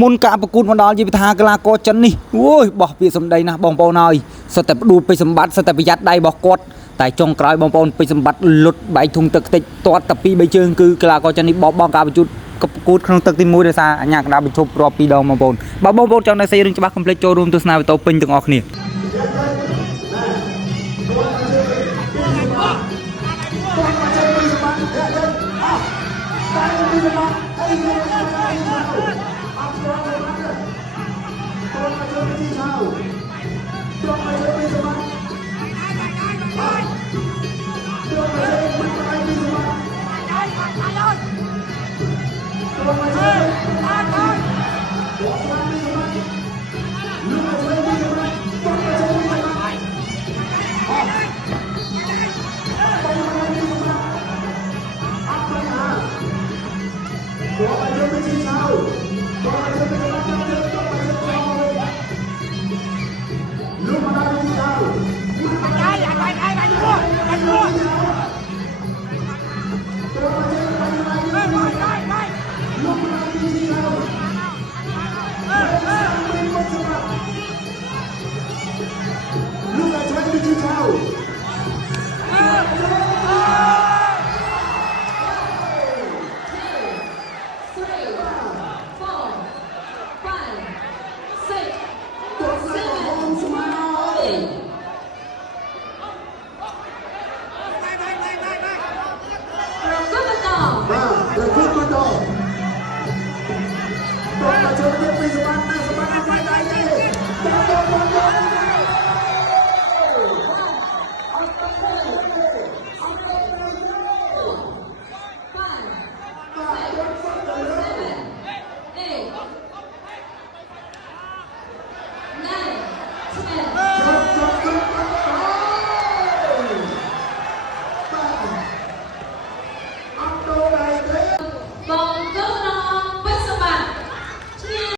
มุนกาประกูลมาดอลยีพิธากลาโกจันนี่โอ้ยบอกปีสมใดนะบองปอนอยสเต็ปดูไปสมบัติสเต็ปประหยัดได้บอกกดแต่จงกลายบองปอนไปสมบัติหลุดใบทุงตึกติดตัวตะปีใบเชิงคือกลาโกจันนี่บอกบองกาประจุกับกูดขนมตึกติมูเดซ่าอันยังกระดาษไปชบรอปีดองบองปอนบองปอนจังในเซรึงจะบักคอมเพลตโจรูมตัวสนามโตเป็นตึงออกเนี่ย